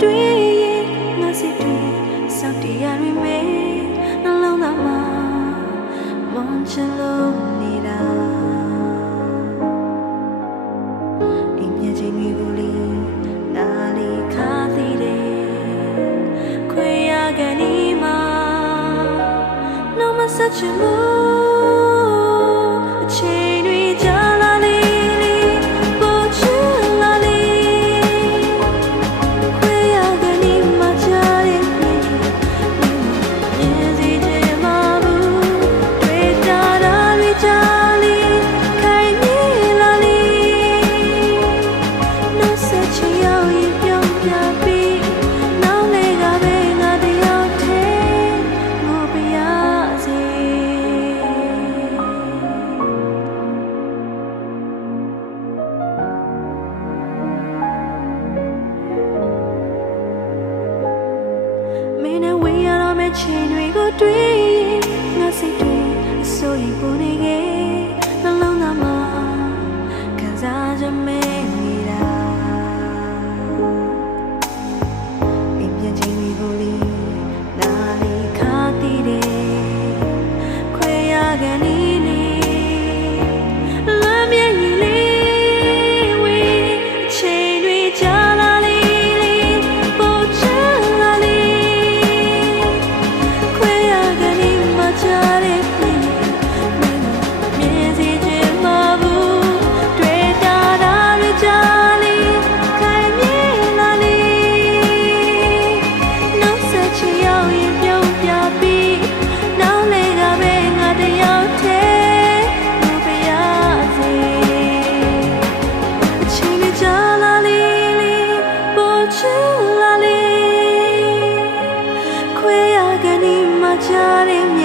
တွေ့ငါစိတ်တွေစောင့်တရားတွေမဲနှလုံးသားမှာမွန်ချလို့နေတာအိမ်ပြန်ချိန်တွေကိုလေးနားလေးခါသေးတယ်ခွေရကန်ဒီမှာno more such a mood အချိန်တွေကြာလာလေပို့ချလာလေခွေရကန်ဒီမှာကြားရနေမြင်စီချင်မှာဘူးတွေ့တာတွေကြာလေခိုင်နေလာလေno such a ရောက်ရင်ပြုံးပြပြီးနောက်လေကပဲငါတယောက်တည်းငိုပြရစေမင်းနဲ့ဝေးရတော့မယ့်ချိန်တွေကိုတွေ့ငါစိတ်တွေအစိုးရိမ်ပုံနေခဲ့နှလုံးသားမှာခံစားချက်မဲနေတာအိမ်ပြန်ချိန်တွေကိုလေးနားလေးခါတည်တယ်ခွေရကန်ဒီလမ်းမြင်လေးဝေးအချိန်တွေကြာလာလေပို့ချလာလေခွေရကန်ဒီမှာကြားရမြင်စီချင်မှာဘူးတွေ့တာတွေကြာလေခိုင်မြဲလာလေနောက်ဆက်ချင်ရောက်ရင်ပြုံးပြပြီးနောက်လေကပဲငါတယောက်တည်းလို့ပြရစေအချိန်တွေကြာလာလေပို့ချလာလေခွေရကန်ဒီမှာကြားရ